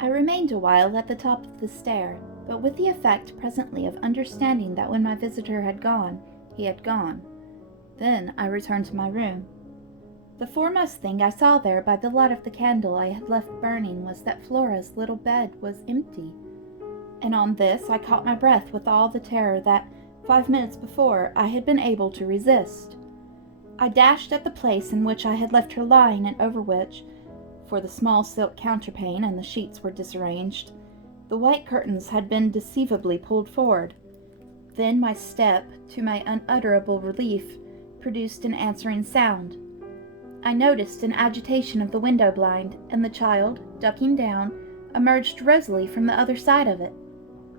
I remained a while at the top of the stair, but with the effect presently of understanding that when my visitor had gone, he had gone. Then I returned to my room. The foremost thing I saw there by the light of the candle I had left burning was that Flora's little bed was empty, and on this I caught my breath with all the terror that, 5 minutes before, I had been able to resist. I dashed at the place in which I had left her lying and over which, for the small silk counterpane and the sheets were disarranged, the white curtains had been deceivably pulled forward. Then my step, to my unutterable relief, produced an answering sound. I noticed an agitation of the window blind, and the child, ducking down, emerged rosily from the other side of it.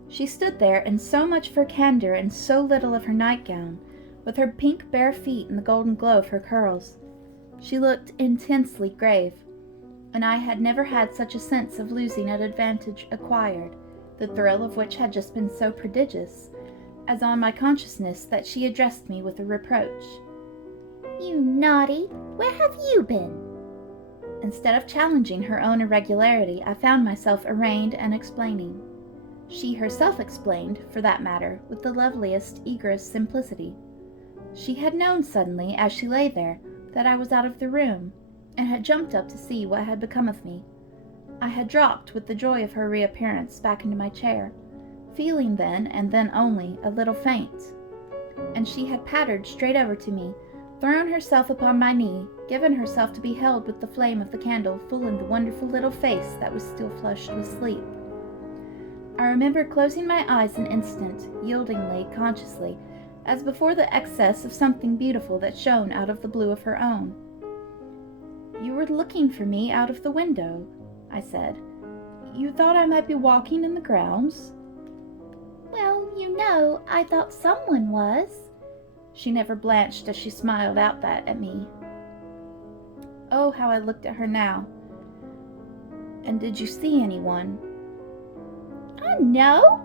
She stood there in so much of her candor and so little of her nightgown, with her pink bare feet in the golden glow of her curls. She looked intensely grave, and I had never had such a sense of losing an advantage acquired, the thrill of which had just been so prodigious, as on my consciousness that she addressed me with a reproach. "You naughty! Where have you been?" Instead of challenging her own irregularity, I found myself arraigned and explaining. She herself explained, for that matter, with the loveliest, eagerest simplicity. She had known suddenly, as she lay there, that I was out of the room, and had jumped up to see what had become of me. I had dropped, with the joy of her reappearance, back into my chair, feeling then, and then only, a little faint, and she had pattered straight over to me, thrown herself upon my knee, given herself to be held with the flame of the candle full in the wonderful little face that was still flushed with sleep. I remember closing my eyes an instant, yieldingly, consciously, as before the excess of something beautiful that shone out of the blue of her own. "You were looking for me out of the window," I said. "You thought I might be walking in the grounds?" "Well, I thought someone was." She never blanched as she smiled out that at me. Oh, how I looked at her now. "And did you see anyone?" No."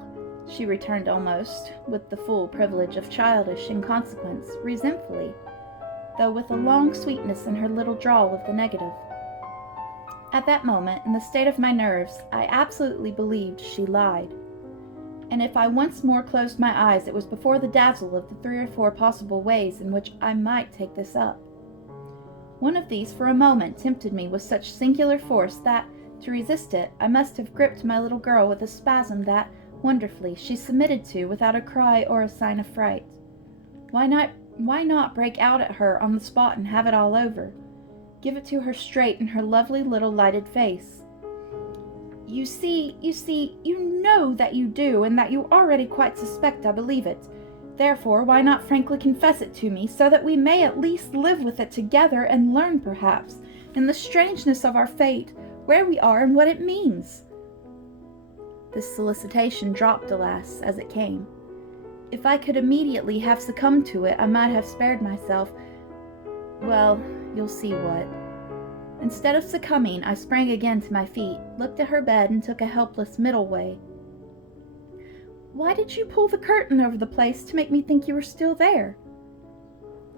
she returned almost, with the full privilege of childish inconsequence, resentfully, though with a long sweetness in her little drawl of the negative. At that moment, in the state of my nerves, I absolutely believed she lied. And if I once more closed my eyes, it was before the dazzle of the 3 or 4 possible ways in which I might take this up. One of these for a moment tempted me with such singular force that, to resist it, I must have gripped my little girl with a spasm that, wonderfully, she submitted to without a cry or a sign of fright. Why not break out at her on the spot and have it all over? Give it to her straight in her lovely little lighted face. You see, you know that you do, and that you already quite suspect I believe it. Therefore, why not frankly confess it to me, so that we may at least live with it together and learn, perhaps, in the strangeness of our fate, where we are and what it means?" This solicitation dropped, alas, as it came. If I could immediately have succumbed to it, I might have spared myself, well, you'll see what. Instead of succumbing, I sprang again to my feet, looked at her bed, and took a helpless middle way. "Why did you pull the curtain over the place to make me think you were still there?"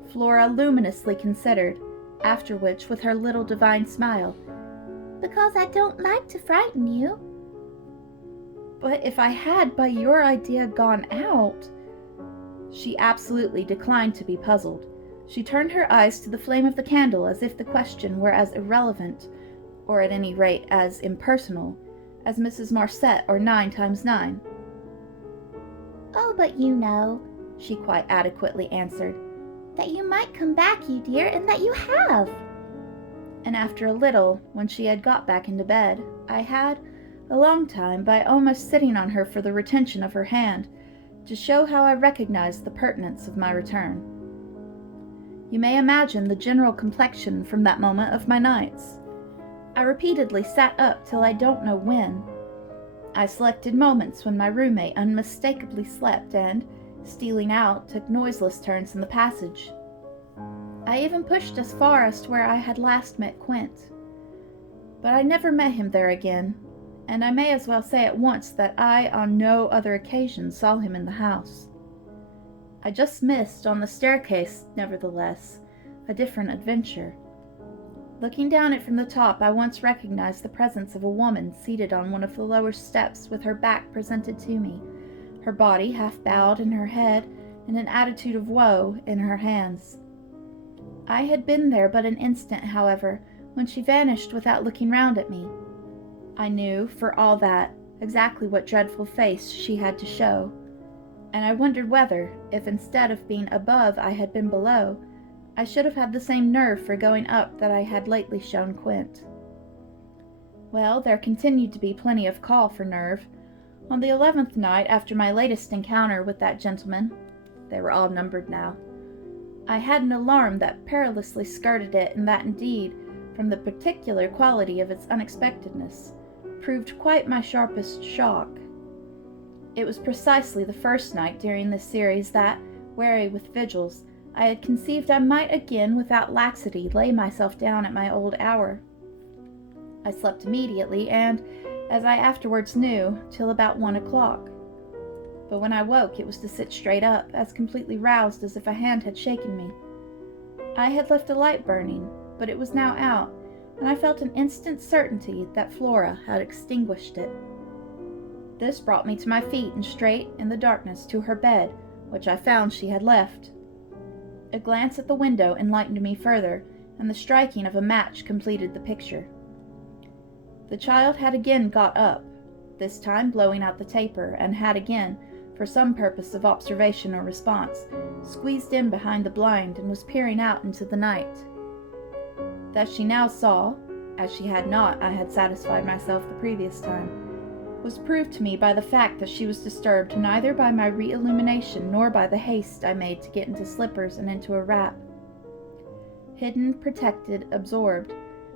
Flora luminously considered, after which, with her little divine smile, "Because I don't like to frighten you." "But if I had, by your idea, gone out—" She absolutely declined to be puzzled. She turned her eyes to the flame of the candle as if the question were as irrelevant, or at any rate as impersonal, as Mrs. Marcet or 9 times 9. "Oh, but she quite adequately answered, "that you might come back, you dear, and that you have." And after a little, when she had got back into bed, I had, a long time, by almost sitting on her for the retention of her hand, to show how I recognized the pertinence of my return. You may imagine the general complexion from that moment of my nights. I repeatedly sat up till I don't know when. I selected moments when my roommate unmistakably slept and, stealing out, took noiseless turns in the passage. I even pushed as far as to where I had last met Quint. But I never met him there again, and I may as well say at once that I on no other occasion saw him in the house. I just missed, on the staircase, nevertheless, a different adventure. Looking down it from the top, I once recognized the presence of a woman seated on one of the lower steps with her back presented to me, her body half bowed in her head, in an attitude of woe, in her hands. I had been there but an instant, however, when she vanished without looking round at me. I knew, for all that, exactly what dreadful face she had to show, and I wondered whether, if instead of being above I had been below, I should have had the same nerve for going up that I had lately shown Quint. Well, there continued to be plenty of call for nerve. On the 11th night after my latest encounter with that gentleman, they were all numbered now, I had an alarm that perilously skirted it, and that indeed, from the particular quality of its unexpectedness, proved quite my sharpest shock. It was precisely the first night during this series that, weary with vigils, I had conceived I might again without laxity lay myself down at my old hour. I slept immediately, and, as I afterwards knew, till about 1 o'clock. But when I woke it was to sit straight up, as completely roused as if a hand had shaken me. I had left a light burning, but it was now out, and I felt an instant certainty that Flora had extinguished it. This brought me to my feet and straight, in the darkness, to her bed, which I found she had left. A glance at the window enlightened me further, and the striking of a match completed the picture. The child had again got up, this time blowing out the taper, and had again, for some purpose of observation or response, squeezed in behind the blind and was peering out into the night. That she now saw, as she had not, I had satisfied myself the previous time, was proved to me by the fact that she was disturbed neither by my re-illumination nor by the haste I made to get into slippers and into a wrap. Hidden, protected, absorbed,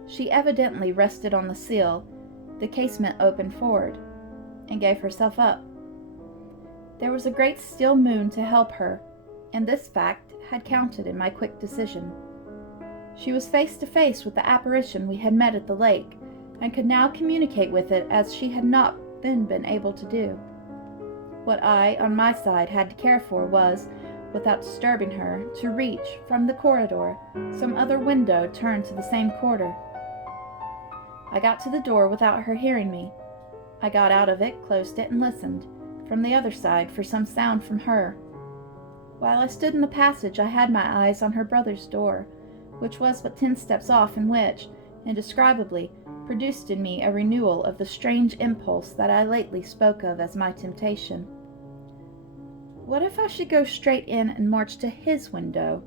she evidently rested on the sill, the casement open forward, and gave herself up. There was a great still moon to help her, and this fact had counted in my quick decision. She was face to face with the apparition we had met at the lake, and could now communicate with it as she had not then been able to do. What I, on my side, had to care for was, without disturbing her, to reach, from the corridor, some other window turned to the same quarter. I got to the door without her hearing me. I got out of it, closed it, and listened, from the other side, for some sound from her. While I stood in the passage, I had my eyes on her brother's door, which was but 10 steps off, and which, indescribably, produced in me a renewal of the strange impulse that I lately spoke of as my temptation. What if I should go straight in and march to his window?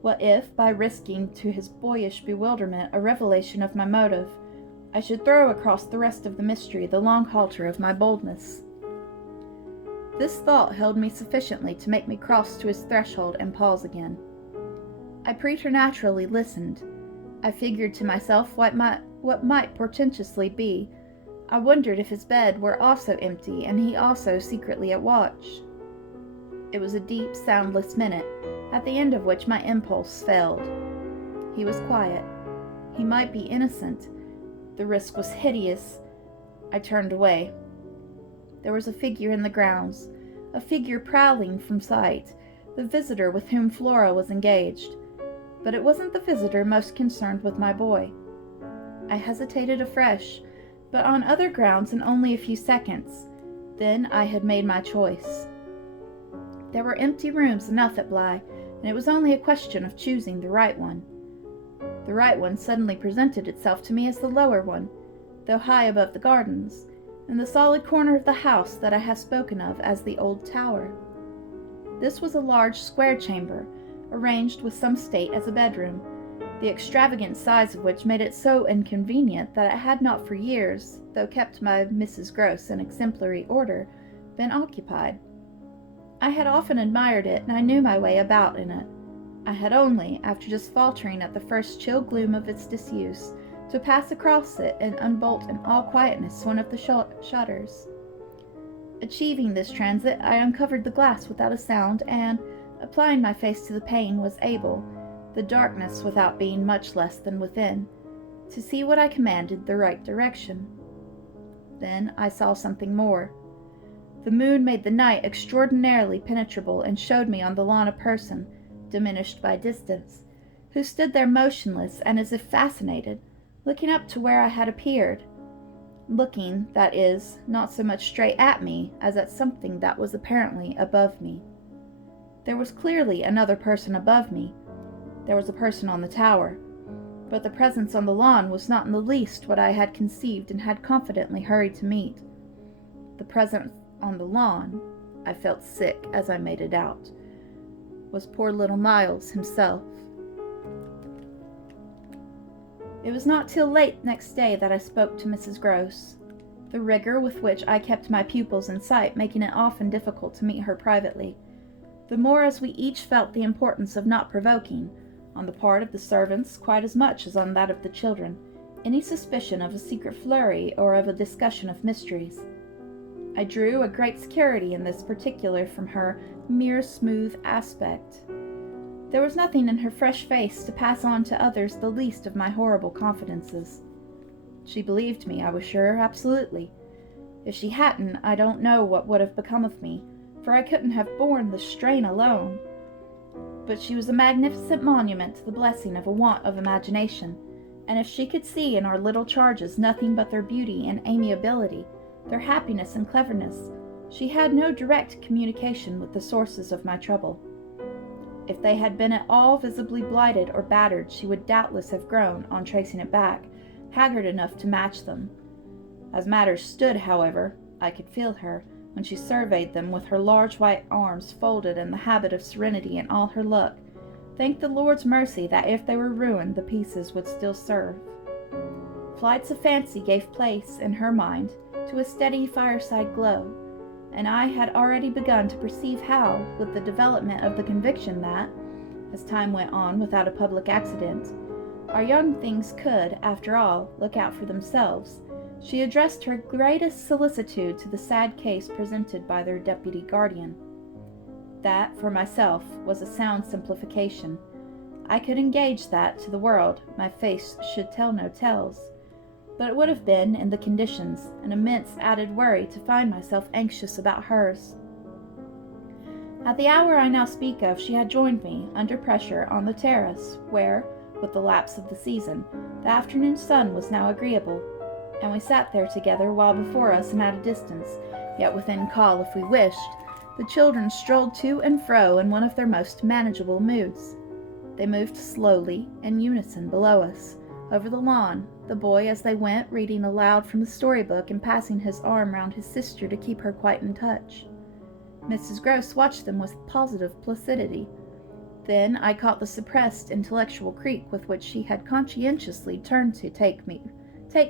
What if, by risking to his boyish bewilderment a revelation of my motive, I should throw across the rest of the mystery the long halter of my boldness? This thought held me sufficiently to make me cross to his threshold and pause again. I preternaturally listened. I figured to myself what might portentously be. I wondered if his bed were also empty, and he also secretly at watch. It was a deep, soundless minute, at the end of which my impulse failed. He was quiet. He might be innocent. The risk was hideous. I turned away. There was a figure in the grounds, a figure prowling from sight, the visitor with whom Flora was engaged. But it wasn't the visitor most concerned with my boy. I hesitated afresh, but on other grounds in only a few seconds. Then I had made my choice. There were empty rooms enough at Bly, and it was only a question of choosing the right one. The right one suddenly presented itself to me as the lower one, though high above the gardens, in the solid corner of the house that I have spoken of as the old tower. This was a large square chamber, arranged with some state as a bedroom, the extravagant size of which made it so inconvenient that it had not for years, though kept by Mrs. Gross in exemplary order, been occupied. I had often admired it, and I knew my way about in it. I had only, after just faltering at the first chill gloom of its disuse, to pass across it and unbolt in all quietness one of the shutters. Achieving this transit, I uncovered the glass without a sound, and, applying my face to the pane, was able, the darkness without being much less than within, to see what I commanded the right direction. Then I saw something more. The moon made the night extraordinarily penetrable, and showed me on the lawn a person, diminished by distance, who stood there motionless and as if fascinated, looking up to where I had appeared. Looking, that is, not so much straight at me as at something that was apparently above me. There was clearly another person above me. There was a person on the tower. But the presence on the lawn was not in the least what I had conceived and had confidently hurried to meet. The presence on the lawn, I felt sick as I made it out, was poor little Miles himself. It was not till late next day that I spoke to Mrs. Gross, the rigor with which I kept my pupils in sight making it often difficult to meet her privately, the more as we each felt the importance of not provoking, on the part of the servants quite as much as on that of the children, any suspicion of a secret flurry or of a discussion of mysteries. I drew a great security in this particular from her mere smooth aspect. There was nothing in her fresh face to pass on to others the least of my horrible confidences. She believed me, I was sure, absolutely. If she hadn't, I don't know what would have become of me, for I couldn't have borne the strain alone. But she was a magnificent monument to the blessing of a want of imagination, and if she could see in our little charges nothing but their beauty and amiability, their happiness and cleverness, she had no direct communication with the sources of my trouble. If they had been at all visibly blighted or battered, she would doubtless have grown, on tracing it back, haggard enough to match them. As matters stood, however, I could feel her, when she surveyed them with her large white arms folded and the habit of serenity in all her look, thank the Lord's mercy that if they were ruined the pieces would still serve. Flights of fancy gave place, in her mind, to a steady fireside glow, and I had already begun to perceive how, with the development of the conviction that, as time went on without a public accident, our young things could, after all, look out for themselves, she addressed her greatest solicitude to the sad case presented by their deputy guardian. That, for myself, was a sound simplification. I could engage that, to the world, my face should tell no tales. But it would have been, in the conditions, an immense added worry to find myself anxious about hers. At the hour I now speak of, she had joined me, under pressure, on the terrace, where, with the lapse of the season, the afternoon sun was now agreeable, and we sat there together, while before us and at a distance, yet within call if we wished, the children strolled to and fro in one of their most manageable moods. They moved slowly, in unison, below us, over the lawn, the boy as they went reading aloud from the storybook and passing his arm round his sister to keep her quite in touch. Mrs. Gross watched them with positive placidity. Then I caught the suppressed intellectual creak with which she had conscientiously turned to take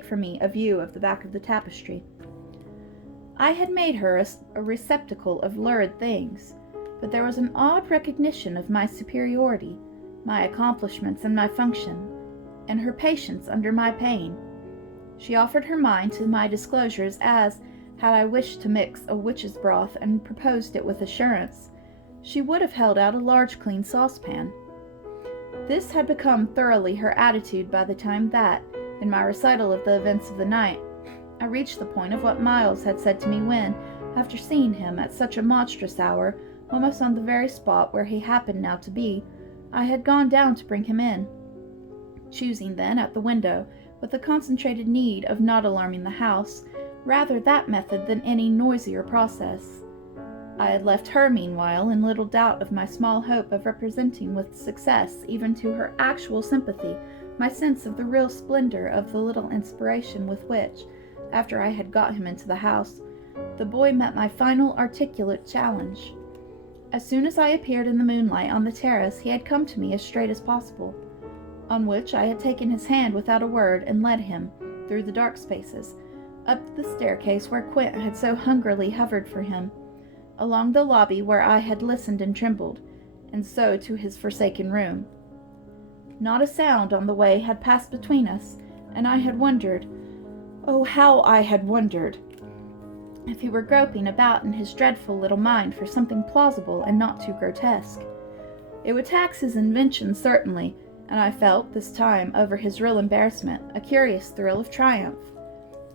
for me a view of the back of the tapestry. I had made her a receptacle of lurid things, but there was an odd recognition of my superiority, my accomplishments and my function, and her patience under my pain. She offered her mind to my disclosures as, had I wished to mix a witch's broth and proposed it with assurance, she would have held out a large clean saucepan. This had become thoroughly her attitude by the time that, in my recital of the events of the night, I reached the point of what Miles had said to me when, after seeing him at such a monstrous hour, almost on the very spot where he happened now to be, I had gone down to bring him in. Choosing then, at the window, with the concentrated need of not alarming the house, rather that method than any noisier process. I had left her, meanwhile, in little doubt of my small hope of representing with success, even to her actual sympathy, my sense of the real splendor of the little inspiration with which, after I had got him into the house, the boy met my final articulate challenge. As soon as I appeared in the moonlight on the terrace, he had come to me as straight as possible, on which I had taken his hand without a word and led him, through the dark spaces, up the staircase where Quint had so hungrily hovered for him, along the lobby where I had listened and trembled, and so to his forsaken room. Not a sound on the way had passed between us, and I had wondered, oh, how I had wondered, if he were groping about in his dreadful little mind for something plausible and not too grotesque. It would tax his invention, certainly, and I felt, this time, over his real embarrassment, a curious thrill of triumph.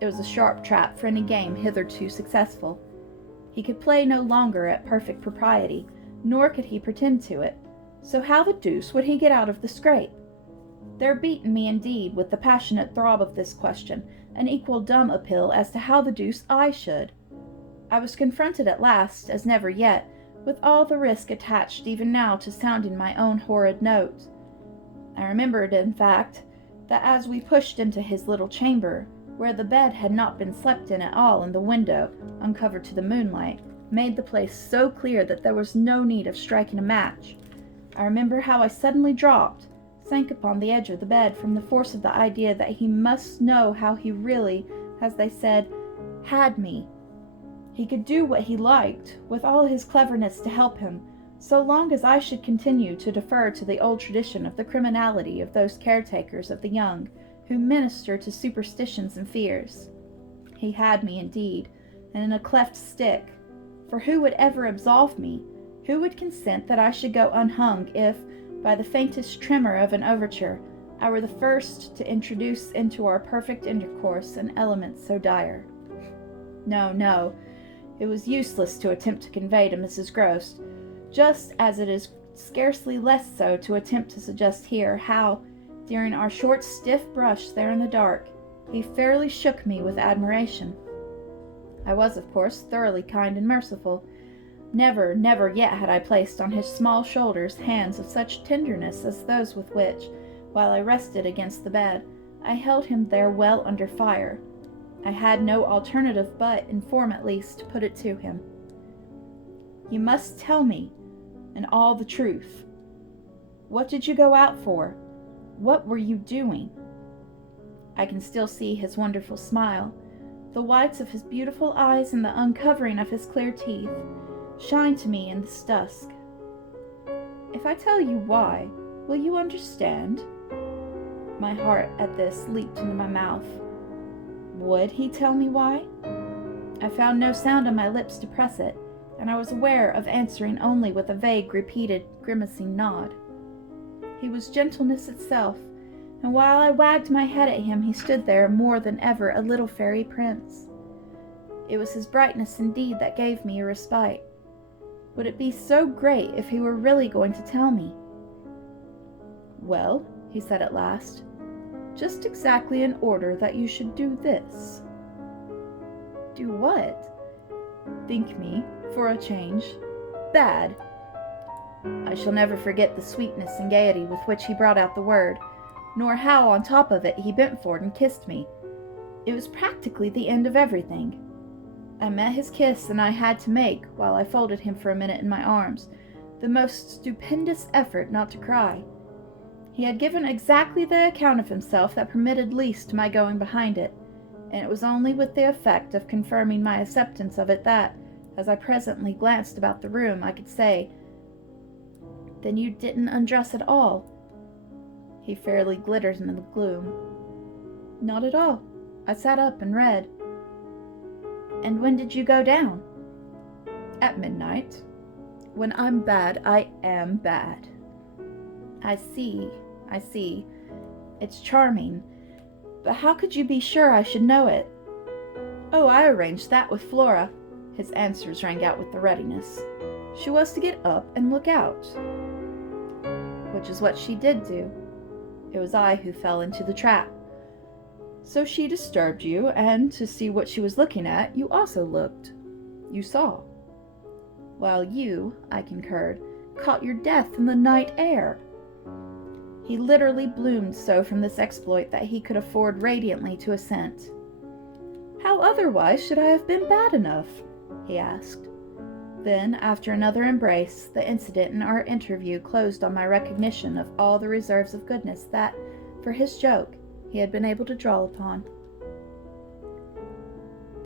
It was a sharp trap for any game hitherto successful. He could play no longer at perfect propriety, nor could he pretend to it. So how the deuce would he get out of the scrape? There beat in me indeed, with the passionate throb of this question, an equal dumb appeal as to how the deuce I should. I was confronted at last, as never yet, with all the risk attached even now to sounding my own horrid note. I remembered, in fact, that as we pushed into his little chamber, where the bed had not been slept in at all, and the window, uncovered to the moonlight, made the place so clear that there was no need of striking a match, I remember how I suddenly sank upon the edge of the bed from the force of the idea that he must know how he really, as they said, had me. He could do what he liked, with all his cleverness to help him, so long as I should continue to defer to the old tradition of the criminality of those caretakers of the young, who minister to superstitions and fears. He had me indeed, and in a cleft stick, for who would ever absolve me? Who would consent that I should go unhung if, by the faintest tremor of an overture, I were the first to introduce into our perfect intercourse an element so dire? No, no, it was useless to attempt to convey to Mrs. Gross, just as it is scarcely less so to attempt to suggest here, how, during our short stiff brush there in the dark, he fairly shook me with admiration. I was, of course, thoroughly kind and merciful. Never, never yet had I placed on his small shoulders hands of such tenderness as those with which, while I rested against the bed, I held him there well under fire. I had no alternative but, in form at least, to put it to him. You must tell me, and all the truth. What did you go out for? What were you doing? I can still see his wonderful smile, the whites of his beautiful eyes and the uncovering of his clear teeth, shine to me in this dusk. If I tell you why, will you understand? My heart at this leaped into my mouth. Would he tell me why? I found no sound on my lips to press it, and I was aware of answering only with a vague, repeated, grimacing nod. He was gentleness itself, and while I wagged my head at him, he stood there more than ever a little fairy prince. It was his brightness indeed that gave me a respite. Would it be so great if he were really going to tell me? Well, he said at last, just exactly in order that you should do this. Do what? Think me, for a change, bad. I shall never forget the sweetness and gaiety with which he brought out the word, nor how on top of it he bent forward and kissed me. It was practically the end of everything. I met his kiss, and I had to make, while I folded him for a minute in my arms, the most stupendous effort not to cry. He had given exactly the account of himself that permitted least my going behind it, and it was only with the effect of confirming my acceptance of it that, as I presently glanced about the room, I could say, "Then you didn't undress at all?" He fairly glittered in the gloom. "Not at all. I sat up and read." "And when did you go down?" "At midnight. When I'm bad, I am bad." I see. It's charming. But how could you be sure I should know it?" "Oh, I arranged that with Flora." His answers rang out with the readiness. "She was to get up and look out." "Which is what she did do. It was I who fell into the trap." "So she disturbed you, and to see what she was looking at, you also looked. You saw." "While you," I concurred, "caught your death in the night air." He literally bloomed so from this exploit that he could afford radiantly to assent. "How otherwise should I have been bad enough?" he asked. Then, after another embrace, the incident in our interview closed on my recognition of all the reserves of goodness that, for his joke, he had been able to draw upon.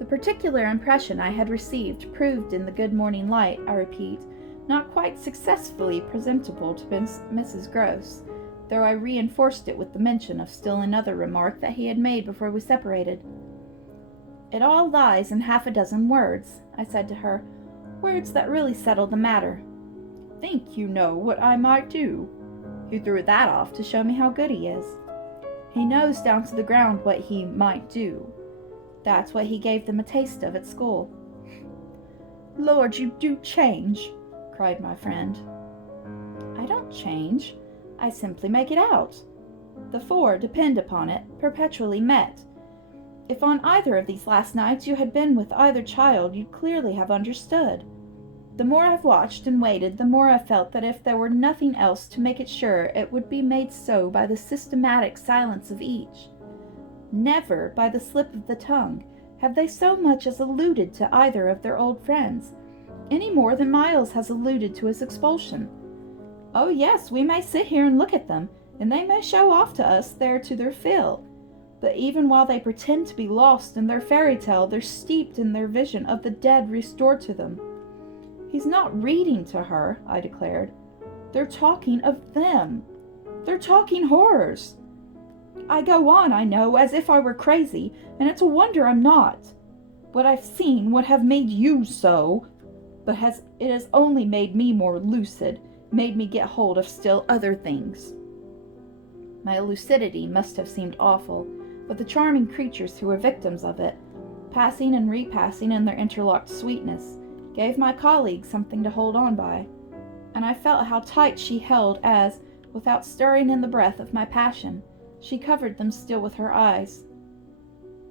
The particular impression I had received proved in the good morning light, I repeat, not quite successfully presentable to Mrs. Gross, though I reinforced it with the mention of still another remark that he had made before we separated. "It all lies in half a dozen words," I said to her, "words that really settle the matter. Think you know what I might do." He threw that off to show me how good he is. He knows down to the ground what he might do. That's what he gave them a taste of at school. "Lord, you do change," cried my friend. "I don't change. I simply make it out. The four, depend upon it, perpetually met. If on either of these last nights you had been with either child, you'd clearly have understood. The more I've watched and waited, the more I've felt that if there were nothing else to make it sure, it would be made so by the systematic silence of each. Never, by the slip of the tongue, have they so much as alluded to either of their old friends, any more than Miles has alluded to his expulsion. Oh yes, we may sit here and look at them, and they may show off to us there to their fill, but even while they pretend to be lost in their fairy tale, they're steeped in their vision of the dead restored to them. He's not reading to her, I declared. They're talking of them. They're talking horrors. I go on, I know, as if I were crazy, and it's a wonder I'm not. What I've seen would have made you so, but it has only made me more lucid, made me get hold of still other things. My lucidity must have seemed awful, but the charming creatures who were victims of it, passing and repassing in their interlocked sweetness, gave my colleague something to hold on by, and I felt how tight she held as, without stirring in the breath of my passion, she covered them still with her eyes.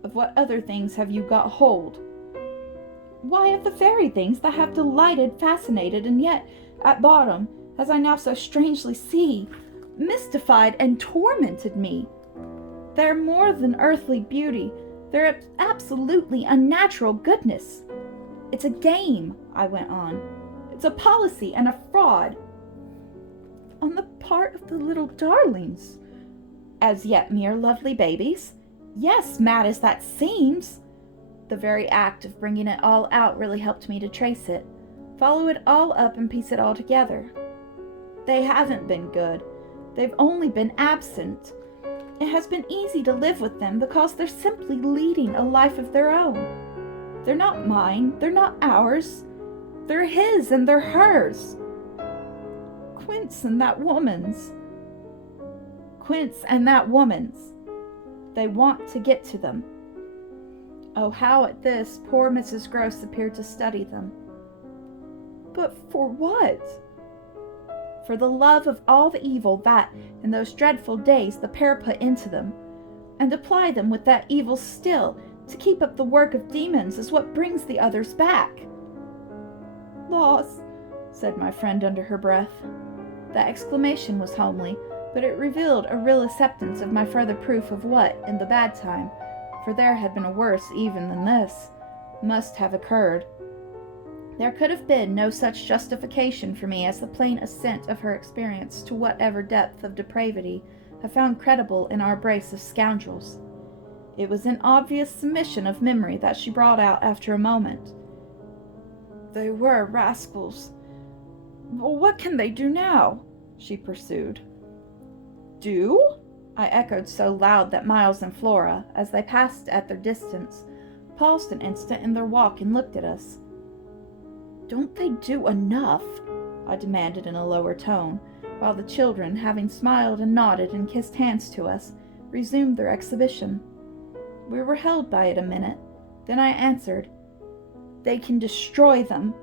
Of what other things have you got hold? Why, of the fairy things that have delighted, fascinated, and yet, at bottom, as I now so strangely see, mystified and tormented me. They're more than earthly beauty. They're absolutely unnatural goodness. It's a game, I went on. It's a policy and a fraud. On the part of the little darlings. As yet mere lovely babies. Yes, mad as that seems. The very act of bringing it all out really helped me to trace it, follow it all up and piece it all together. They haven't been good. They've only been absent. It has been easy to live with them because they're simply leading a life of their own. They're not mine. They're not ours. They're his and they're hers. Quince and that woman's. They want to get to them. Oh, how at this poor Mrs. Gross appeared to study them. But for what? For the love of all the evil that, in those dreadful days, the pair put into them, and apply them with that evil still, to keep up the work of demons is what brings the others back. Loss, said my friend under her breath. The exclamation was homely, but it revealed a real acceptance of my further proof of what, in the bad time, for there had been a worse even than this, must have occurred. There could have been no such justification for me as the plain assent of her experience to whatever depth of depravity I found credible in our brace of scoundrels. It was an obvious submission of memory that she brought out after a moment. They were rascals. Well, what can they do now? She pursued. Do? I echoed so loud that Miles and Flora, as they passed at their distance, paused an instant in their walk and looked at us. Don't they do enough? I demanded in a lower tone, while the children, having smiled and nodded and kissed hands to us, resumed their exhibition. We were held by it a minute. Then I answered, They can destroy them.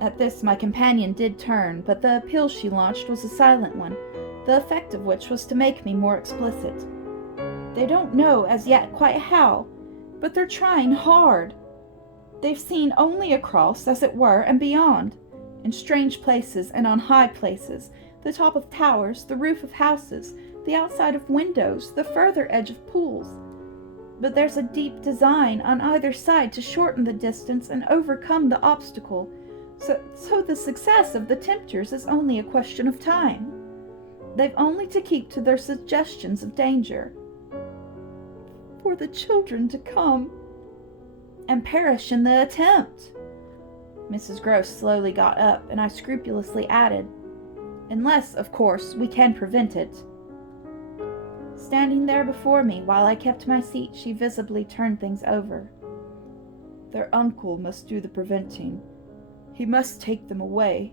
At this my companion did turn, but the appeal she launched was a silent one, the effect of which was to make me more explicit. They don't know as yet quite how, but they're trying hard. They've seen only across, as it were, and beyond, in strange places and on high places, the top of towers, the roof of houses, the outside of windows, the further edge of pools. But there's a deep design on either side to shorten the distance and overcome the obstacle, so the success of the tempters is only a question of time. They've only to keep to their suggestions of danger. For the children to come and perish in the attempt. Mrs. Gross slowly got up, and I scrupulously added, unless, of course, we can prevent it. Standing there before me while I kept my seat, she visibly turned things over. Their uncle must do the preventing. He must take them away.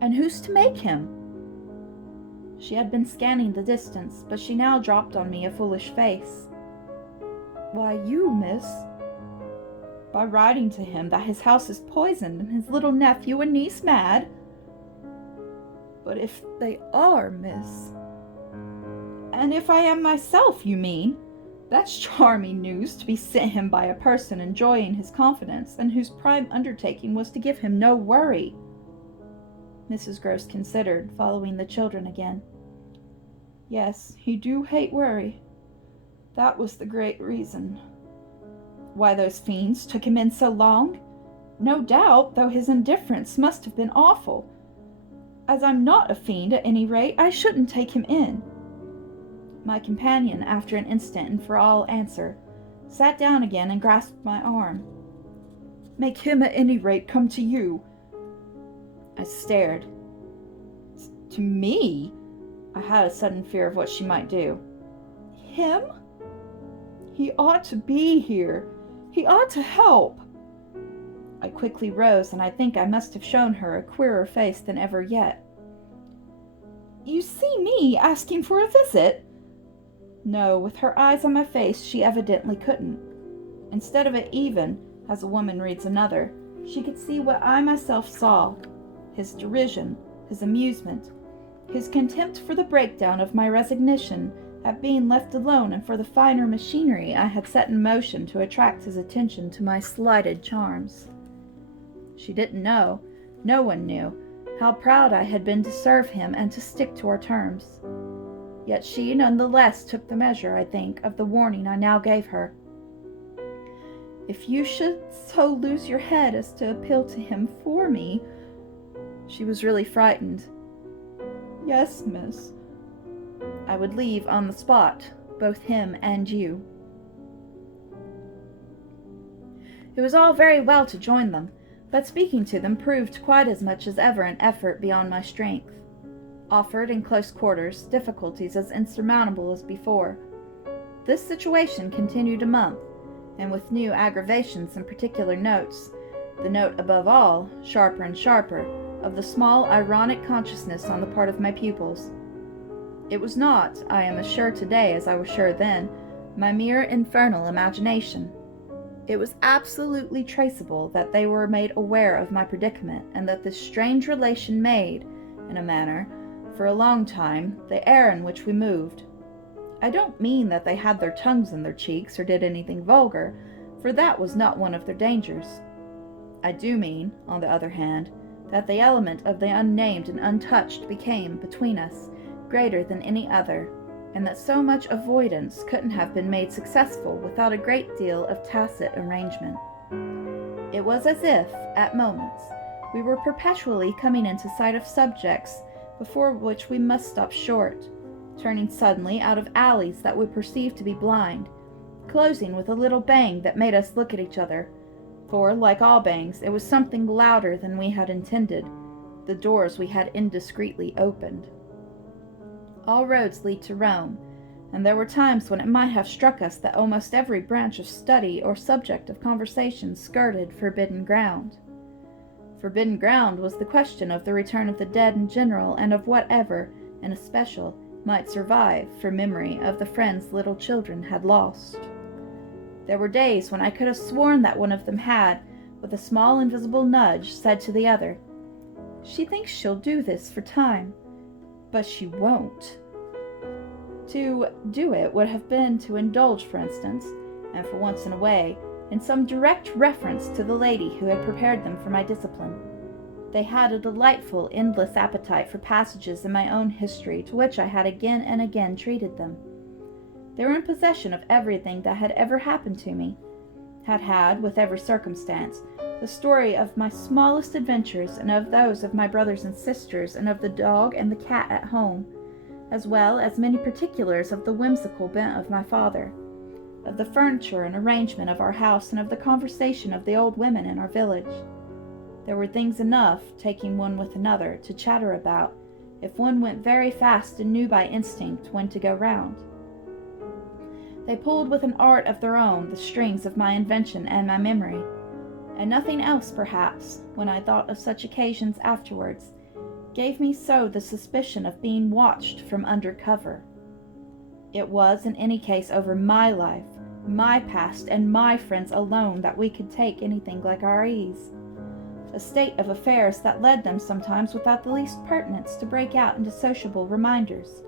And who's to make him? She had been scanning the distance, but she now dropped on me a foolish face. Why, you, miss. By writing to him that his house is poisoned and his little nephew and niece mad. But if they are, miss, And if I am myself, you mean? That's charming news to be sent him by a person enjoying his confidence, and whose prime undertaking was to give him no worry. Mrs. Gross considered, following the children again. Yes, he do hate worry. That was the great reason. Why those fiends took him in so long? No doubt, though his indifference must have been awful. As I'm not a fiend, at any rate, I shouldn't take him in. My companion, after an instant and for all answer, sat down again and grasped my arm. Make him at any rate come to you. I stared. To me? I had a sudden fear of what she might do. Him? He ought to be here. He ought to help. I quickly rose, and I think I must have shown her a queerer face than ever yet. You see me asking for a visit? No, with her eyes on my face, she evidently couldn't. Instead of it even, as a woman reads another, she could see what I myself saw. His derision, his amusement, his contempt for the breakdown of my resignation at being left alone and for the finer machinery I had set in motion to attract his attention to my slighted charms. She didn't know, no one knew, how proud I had been to serve him and to stick to our terms. Yet she none the less took the measure, I think, of the warning I now gave her. If you should so lose your head as to appeal to him for me— She was really frightened. Yes, miss. I would leave on the spot, both him and you. It was all very well to join them, but speaking to them proved quite as much as ever an effort beyond my strength. Offered in close quarters difficulties as insurmountable as before. This situation continued a month, and with new aggravations and particular notes, the note above all, sharper and sharper, of the small ironic consciousness on the part of my pupils. It was not, I am as sure today as I was sure then, my mere infernal imagination. It was absolutely traceable that they were made aware of my predicament, and that this strange relation made, in a manner, for a long time, the air in which we moved. I don't mean that they had their tongues in their cheeks or did anything vulgar, for that was not one of their dangers. I do mean, on the other hand, that the element of the unnamed and untouched became, between us, greater than any other, and that so much avoidance couldn't have been made successful without a great deal of tacit arrangement. It was as if, at moments, we were perpetually coming into sight of subjects before which we must stop short, turning suddenly out of alleys that we perceived to be blind, closing with a little bang that made us look at each other, for, like all bangs, it was something louder than we had intended, the doors we had indiscreetly opened. All roads lead to Rome, and there were times when it might have struck us that almost every branch of study or subject of conversation skirted forbidden ground. Forbidden ground was the question of the return of the dead in general, and of whatever, in especial, might survive for memory of the friends little children had lost. There were days when I could have sworn that one of them had, with a small invisible nudge, said to the other, "She thinks she'll do this for time, but she won't." To do it would have been to indulge, for instance, and for once in a way, in some direct reference to the lady who had prepared them for my discipline. They had a delightful, endless appetite for passages in my own history to which I had again and again treated them. They were in possession of everything that had ever happened to me, had, with every circumstance, the story of my smallest adventures and of those of my brothers and sisters and of the dog and the cat at home, as well as many particulars of the whimsical bent of my father, of the furniture and arrangement of our house, and of the conversation of the old women in our village. There were things enough, taking one with another, to chatter about, if one went very fast and knew by instinct when to go round. They pulled with an art of their own the strings of my invention and my memory, and nothing else, perhaps, when I thought of such occasions afterwards, gave me so the suspicion of being watched from under cover. It was, in any case, over my life, my past, and my friends alone that we could take anything like our ease. A state of affairs that led them sometimes without the least pertinence to break out into sociable reminders.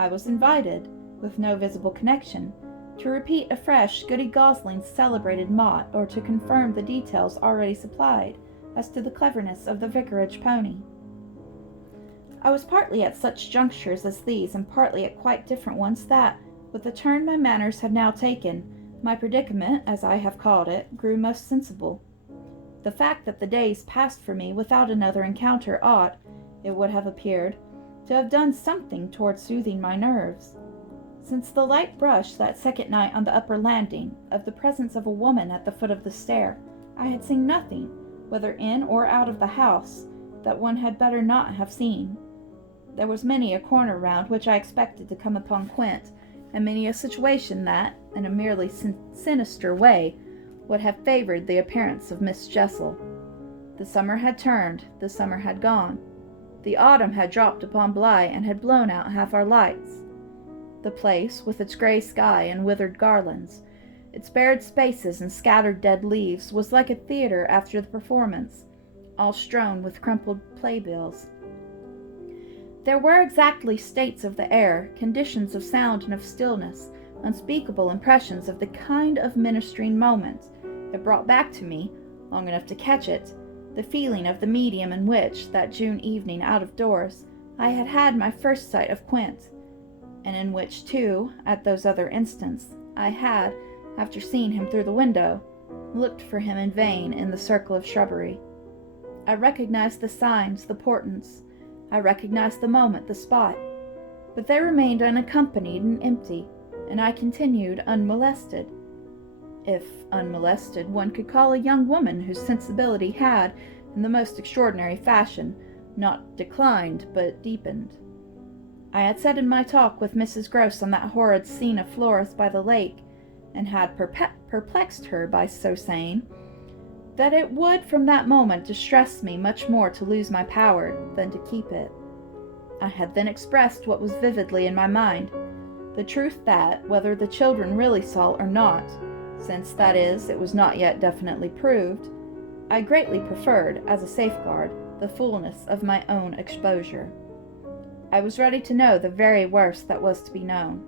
I was invited, with no visible connection, to repeat afresh Goody Gosling's celebrated mot, or to confirm the details already supplied as to the cleverness of the vicarage pony. I was partly at such junctures as these, and partly at quite different ones, that, with the turn my manners had now taken, my predicament, as I have called it, grew most sensible. The fact that the days passed for me without another encounter ought, it would have appeared, to have done something toward soothing my nerves. Since the light brush that second night on the upper landing, of the presence of a woman at the foot of the stair, I had seen nothing, whether in or out of the house, that one had better not have seen. There was many a corner round which I expected to come upon Quint, and many a situation that, in a merely sinister way, would have favored the appearance of Miss Jessel. The summer had turned, the summer had gone. The autumn had dropped upon Bly and had blown out half our lights. The place, with its grey sky and withered garlands, its bared spaces and scattered dead leaves, was like a theatre after the performance, all strewn with crumpled playbills. There were exactly states of the air, conditions of sound and of stillness, unspeakable impressions of the kind of ministering moment that brought back to me, long enough to catch it, the feeling of the medium in which, that June evening out of doors, I had had my first sight of Quint, and in which, too, at those other instants, I had, after seeing him through the window, looked for him in vain in the circle of shrubbery. I recognized the signs, the portents. I recognized the moment, the spot. But they remained unaccompanied and empty, and I continued unmolested. If unmolested one could call a young woman whose sensibility had, in the most extraordinary fashion, not declined but deepened. I had said in my talk with Mrs. Gross on that horrid scene of Flora's by the lake, and had perplexed her by so saying, that it would from that moment distress me much more to lose my power than to keep it. I had then expressed what was vividly in my mind, the truth that, whether the children really saw or not, since, that is, it was not yet definitely proved, I greatly preferred, as a safeguard, the fullness of my own exposure. I was ready to know the very worst that was to be known.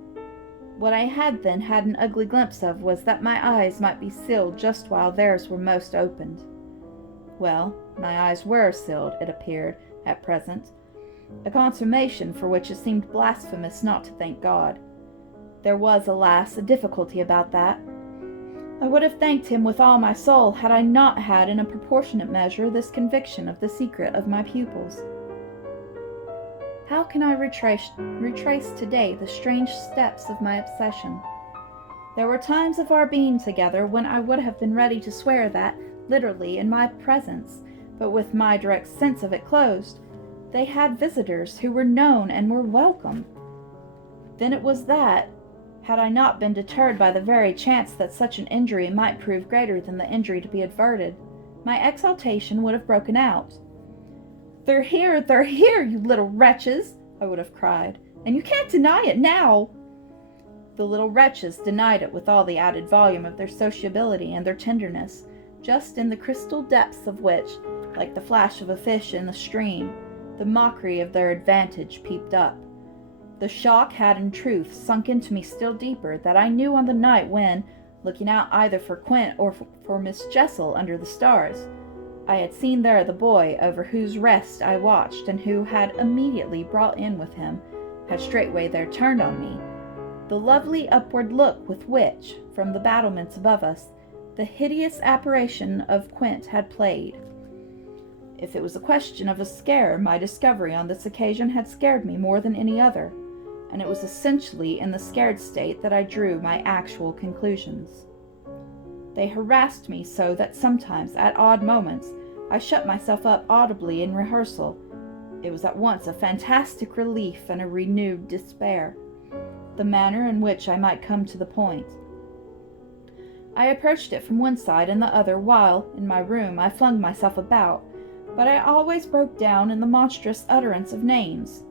What I had then had an ugly glimpse of was that my eyes might be sealed just while theirs were most opened. Well, my eyes were sealed, it appeared, at present, a consummation for which it seemed blasphemous not to thank God. There was, alas, a difficulty about that. I would have thanked him with all my soul had I not had in a proportionate measure this conviction of the secret of my pupils. How can I retrace today the strange steps of my obsession? There were times of our being together when I would have been ready to swear that, literally in my presence, but with my direct sense of it closed, they had visitors who were known and were welcome. Then it was that, had I not been deterred by the very chance that such an injury might prove greater than the injury to be averted, my exultation would have broken out. They're here, you little wretches, I would have cried, and you can't deny it now. The little wretches denied it with all the added volume of their sociability and their tenderness, just in the crystal depths of which, like the flash of a fish in the stream, the mockery of their advantage peeped up. The shock had in truth sunk into me still deeper that I knew on the night when, looking out either for Quint or for Miss Jessel under the stars, I had seen there the boy over whose rest I watched, and who had immediately brought in with him, had straightway there turned on me, the lovely upward look with which, from the battlements above us, the hideous apparition of Quint had played. If it was a question of a scare, my discovery on this occasion had scared me more than any other, and it was essentially in the scared state that I drew my actual conclusions. They harassed me so that sometimes, at odd moments, I shut myself up audibly in rehearsal. It was at once a fantastic relief and a renewed despair, the manner in which I might come to the point. I approached it from one side and the other while, in my room, I flung myself about, but I always broke down in the monstrous utterance of names.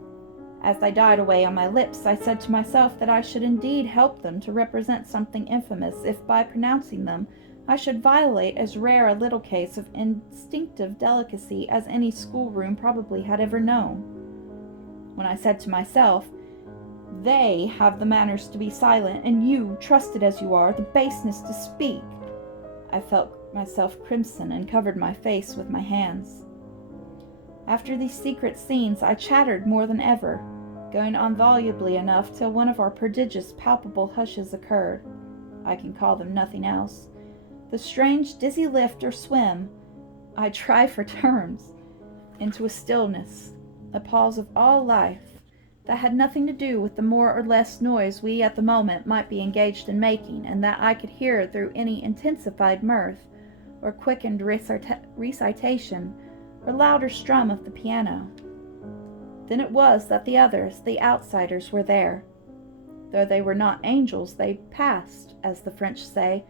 As they died away on my lips, I said to myself that I should indeed help them to represent something infamous if by pronouncing them I should violate as rare a little case of instinctive delicacy as any schoolroom probably had ever known. When I said to myself, They have the manners to be silent, and you, trusted as you are, the baseness to speak." I felt myself crimson and covered my face with my hands. After these secret scenes, I chattered more than ever, going on volubly enough till one of our prodigious palpable hushes occurred. I can call them nothing else. The strange dizzy lift or swim, I try for terms, into a stillness, a pause of all life, that had nothing to do with the more or less noise we at the moment might be engaged in making, and that I could hear through any intensified mirth, or quickened recitation, or louder strum of the piano. Then it was that the others, the outsiders, were there. Though they were not angels, they passed, as the French say,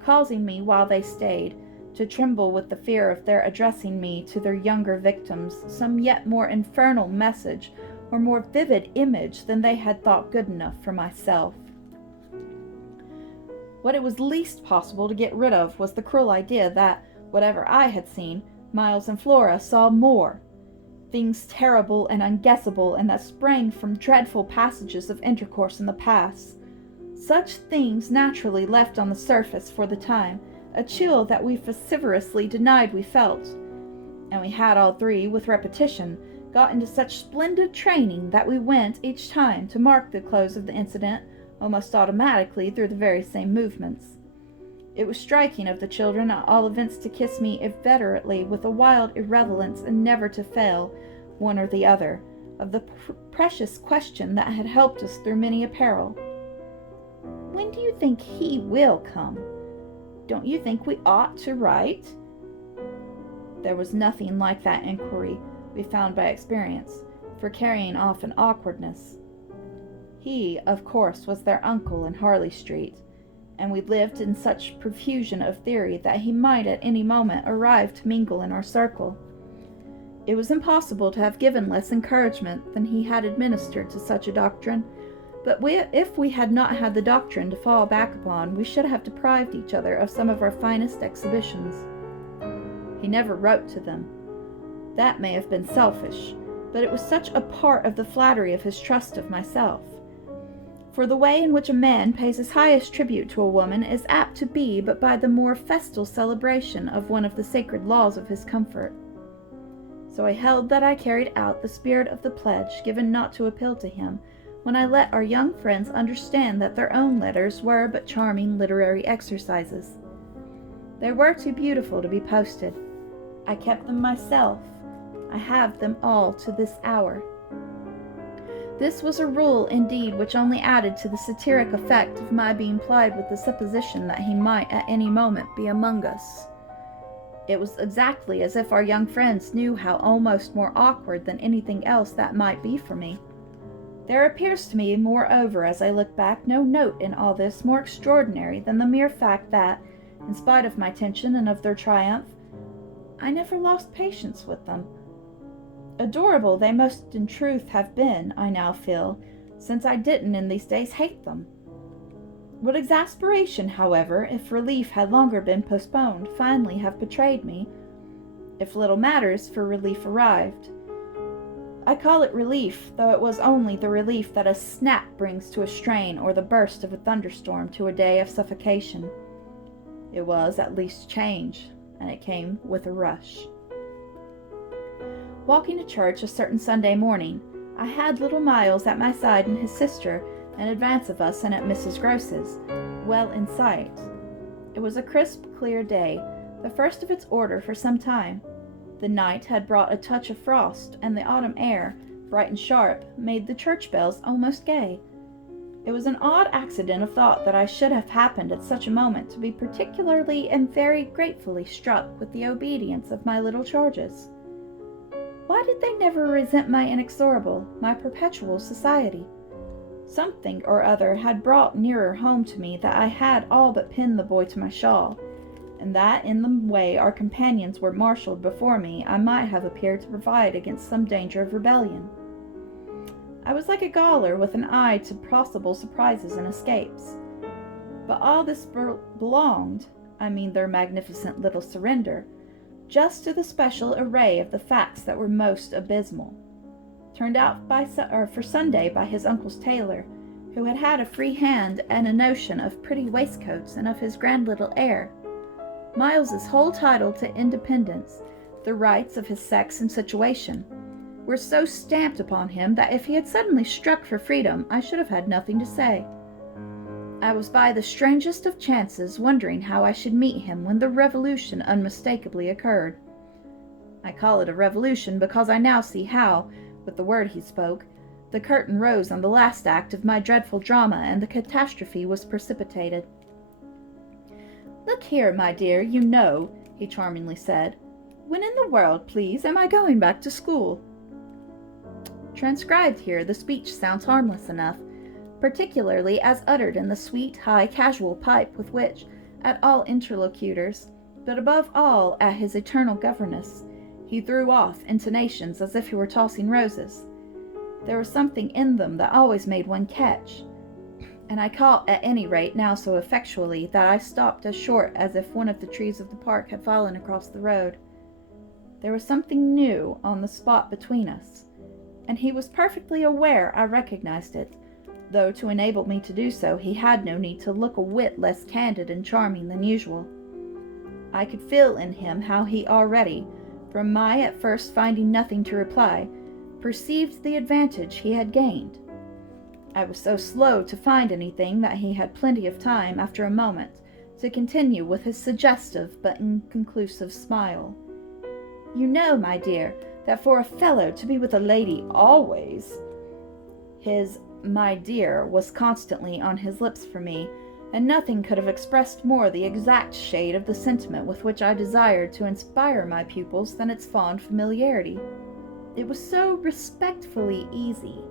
causing me, while they stayed, to tremble with the fear of their addressing me to their younger victims some yet more infernal message or more vivid image than they had thought good enough for myself. What it was least possible to get rid of was the cruel idea that, whatever I had seen, Miles and Flora saw more, things terrible and unguessable, and that sprang from dreadful passages of intercourse in the past. Such things naturally left on the surface for the time a chill that we vociferously denied we felt, and we had all three, with repetition, got into such splendid training that we went, each time, to mark the close of the incident almost automatically through the very same movements. It was striking of the children, at all events, to kiss me inveterately with a wild irrelevance, and never to fail, one or the other, of the precious question that had helped us through many a peril. "When do you think he will come? Don't you think we ought to write?" There was nothing like that inquiry, we found by experience, for carrying off an awkwardness. He, of course, was their uncle in Harley Street, and we lived in such profusion of theory that he might at any moment arrive to mingle in our circle. It was impossible to have given less encouragement than he had administered to such a doctrine, but if we had not had the doctrine to fall back upon, we should have deprived each other of some of our finest exhibitions. He never wrote to them. That may have been selfish, but it was such a part of the flattery of his trust of myself. For the way in which a man pays his highest tribute to a woman is apt to be but by the more festal celebration of one of the sacred laws of his comfort. So I held that I carried out the spirit of the pledge given not to appeal to him, when I let our young friends understand that their own letters were but charming literary exercises. They were too beautiful to be posted. I kept them myself. I have them all to this hour. This was a rule, indeed, which only added to the satiric effect of my being plied with the supposition that he might at any moment be among us. It was exactly as if our young friends knew how almost more awkward than anything else that might be for me. There appears to me, moreover, as I look back, no note in all this more extraordinary than the mere fact that, in spite of my tension and of their triumph, I never lost patience with them. Adorable they must in truth have been, I now feel, since I didn't in these days hate them. Would exasperation, however, if relief had longer been postponed, finally have betrayed me, if little matters for relief arrived? I call it relief, though it was only the relief that a snap brings to a strain, or the burst of a thunderstorm to a day of suffocation. It was at least change, and it came with a rush. Walking to church a certain Sunday morning, I had little Miles at my side and his sister in advance of us and at Mrs. Gross's, well in sight. It was a crisp, clear day, the first of its order for some time. The night had brought a touch of frost, and the autumn air, bright and sharp, made the church bells almost gay. It was an odd accident of thought that I should have happened at such a moment to be particularly and very gratefully struck with the obedience of my little charges. Why did they never resent my inexorable, my perpetual society? Something or other had brought nearer home to me that I had all but pinned the boy to my shawl, and that in the way our companions were marshalled before me I might have appeared to provide against some danger of rebellion. I was like a gaoler with an eye to possible surprises and escapes. But all this belonged, I mean their magnificent little surrender, just to the special array of the facts that were most abysmal. turned out for Sunday by his uncle's tailor, who had had a free hand and a notion of pretty waistcoats and of his grand little air. Miles's whole title to independence, the rights of his sex and situation, were so stamped upon him that if he had suddenly struck for freedom, I should have had nothing to say. I was by the strangest of chances wondering how I should meet him when the revolution unmistakably occurred. I call it a revolution because I now see how, with the word he spoke, the curtain rose on the last act of my dreadful drama and the catastrophe was precipitated. "Look here, my dear, you know," he charmingly said, "when in the world, please, am I going back to school?" Transcribed here, the speech sounds harmless enough, particularly as uttered in the sweet, high, casual pipe with which, at all interlocutors, but above all at his eternal governess, he threw off intonations as if he were tossing roses. There was something in them that always made one catch, and I caught at any rate now so effectually that I stopped as short as if one of the trees of the park had fallen across the road. There was something new on the spot between us, and he was perfectly aware I recognized it, though to enable me to do so he had no need to look a whit less candid and charming than usual. I could feel in him how he already, from my at first finding nothing to reply, perceived the advantage he had gained. I was so slow to find anything that he had plenty of time, after a moment, to continue with his suggestive but inconclusive smile. "You know, my dear, that for a fellow to be with a lady always—" His "my dear" was constantly on his lips for me, and nothing could have expressed more the exact shade of the sentiment with which I desired to inspire my pupils than its fond familiarity. It was so respectfully easy.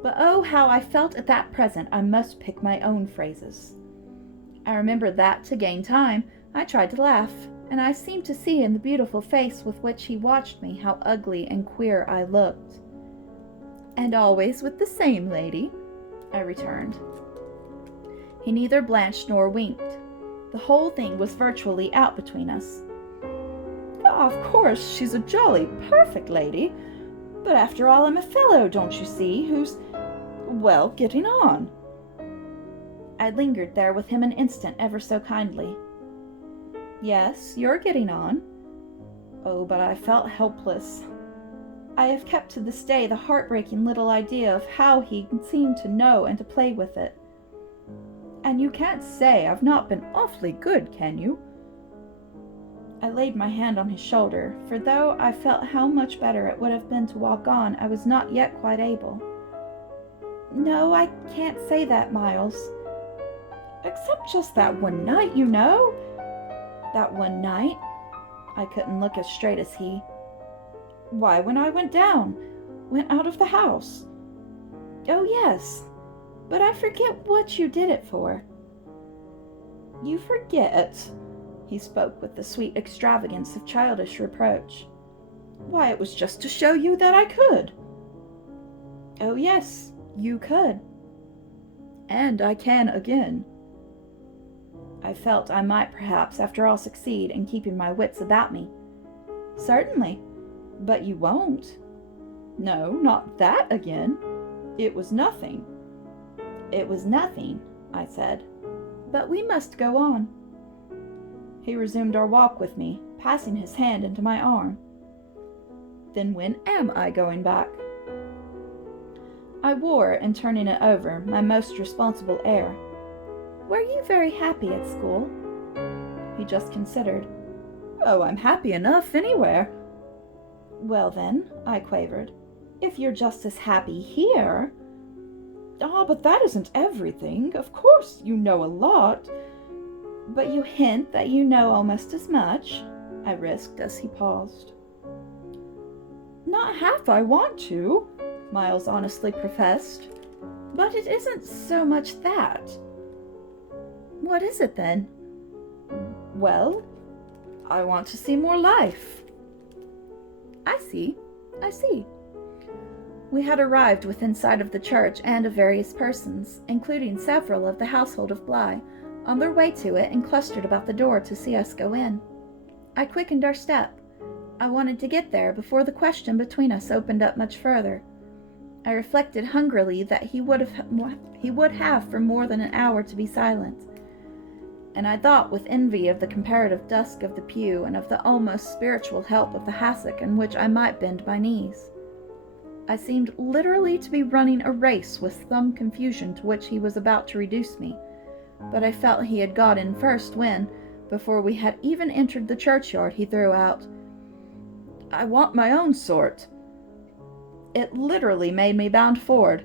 But oh, how I felt at that present I must pick my own phrases. I remember that, to gain time, I tried to laugh, and I seemed to see in the beautiful face with which he watched me how ugly and queer I looked. "And always with the same lady?" I returned. He neither blanched nor winked. The whole thing was virtually out between us. "Of course, she's a jolly, perfect lady, but after all I'm a fellow, don't you see, who's, well, getting on." I lingered there with him an instant ever so kindly. "Yes, you're getting on." Oh, but I felt helpless. I have kept to this day the heartbreaking little idea of how he seemed to know and to play with it. "And you can't say I've not been awfully good, can you?" I laid my hand on his shoulder, for though I felt how much better it would have been to walk on, I was not yet quite able. "No, I can't say that, Miles. Except just that one night, you know." "That one night?" I couldn't look as straight as he. "Why, when I went out of the house." "Oh, yes, but I forget what you did it for." "You forget?" He spoke with the sweet extravagance of childish reproach. "Why, it was just to show you that I could." "Oh, yes, you could." "And I can again." I felt I might perhaps after all succeed in keeping my wits about me. "Certainly, but you won't." "No, not that again. It was nothing." "It was nothing," I said, "but we must go on." He resumed our walk with me, passing his hand into my arm. "Then when am I going back?" I wore, in turning it over, my most responsible air. "Were you very happy at school?" He just considered. "Oh, I'm happy enough anywhere." "Well then," I quavered, "if you're just as happy here—" "Ah, but that isn't everything. Of course, you know a lot." "But you hint that you know almost as much," I risked as he paused. "Not half I want to," Miles honestly professed. "But it isn't so much that." "What is it then?" "Well, I want to see more life." I see. We had arrived within sight of the church and of various persons, including several of the household of Bly, on their way to it and clustered about the door to see us go in. I quickened our step. I wanted to get there before the question between us opened up much further. I reflected hungrily that he would have for more than an hour to be silent, and I thought with envy of the comparative dusk of the pew and of the almost spiritual help of the hassock in which I might bend my knees. I seemed literally to be running a race with some confusion to which he was about to reduce me, but I felt he had got in first when, before we had even entered the churchyard, he threw out, "I want my own sort." It literally made me bound forward.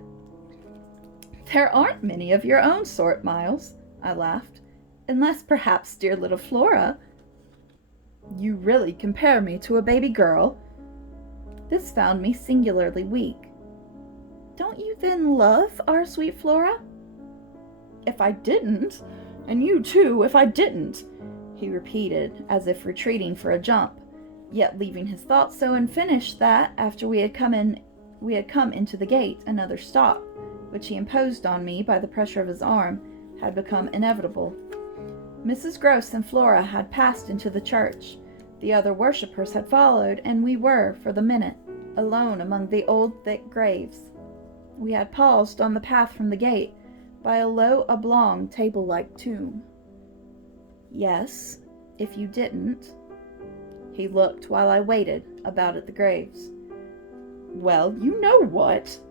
"There aren't many of your own sort, Miles," I laughed. "Unless perhaps dear little Flora." "You really compare me to a baby girl?" This found me singularly weak. "Don't you then love our sweet Flora?" "If I didn't, and you too, if I didn't," he repeated, as if retreating for a jump, yet leaving his thoughts so unfinished that, after we had come into the gate, another stop, which he imposed on me by the pressure of his arm, had become inevitable. Mrs. Gross and Flora had passed into the church, the other worshippers had followed, and we were, for the minute, alone among the old thick graves. We had paused on the path from the gate, by a low oblong table-like tomb. "Yes, if you didn't." He looked, while I waited, about at the graves. "Well, you know what?"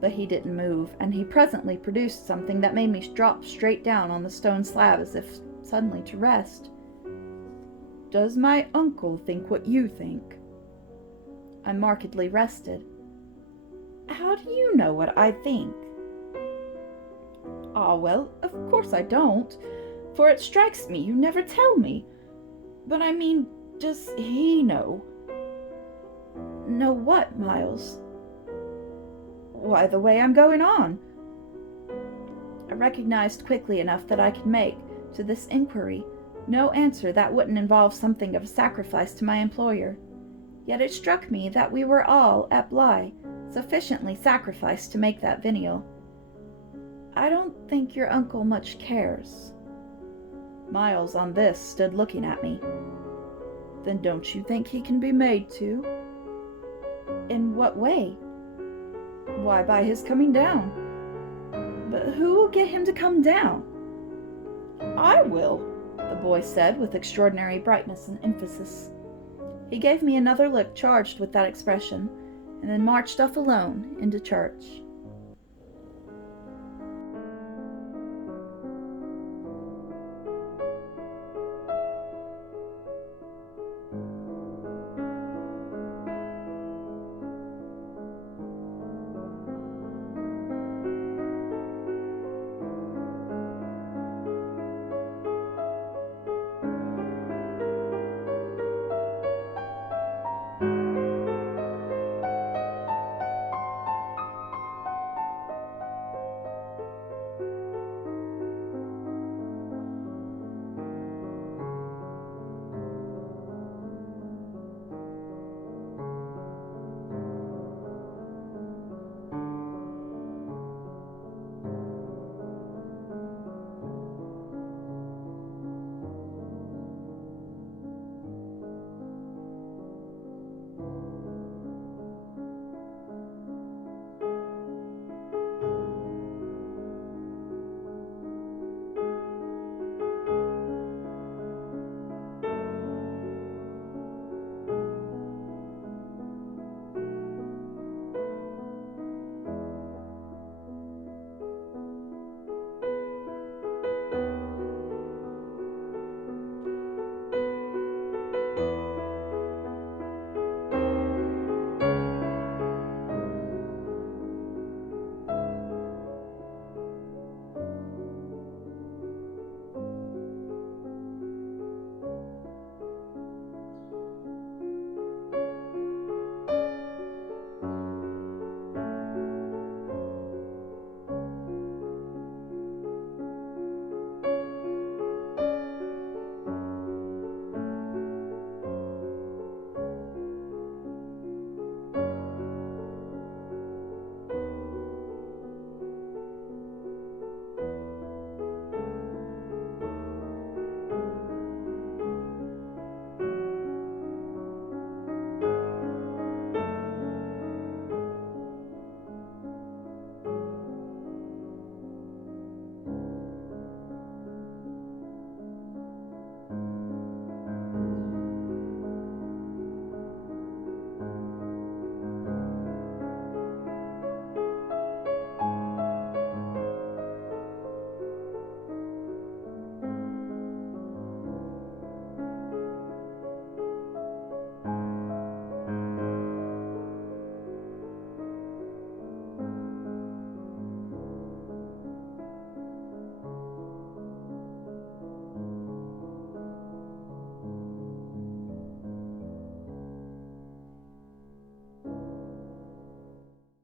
But he didn't move, and he presently produced something that made me drop straight down on the stone slab as if suddenly to rest. "Does my uncle think what you think?" I markedly rested. "How do you know what I think?" "Ah, well, of course I don't, for it strikes me you never tell me. But I mean, does he know?" "Know what, Miles?" "Why, the way I'm going on." I recognized quickly enough that I could make, to this inquiry, no answer that wouldn't involve something of a sacrifice to my employer. Yet it struck me that we were all, at Bly, sufficiently sacrificed to make that venial. "I don't think your uncle much cares." Miles, on this, stood looking at me. "Then don't you think he can be made to?" "In what way?" "Why, by his coming down." "But who will get him to come down?" "I will," the boy said with extraordinary brightness and emphasis. He gave me another look charged with that expression, and then marched off alone into church.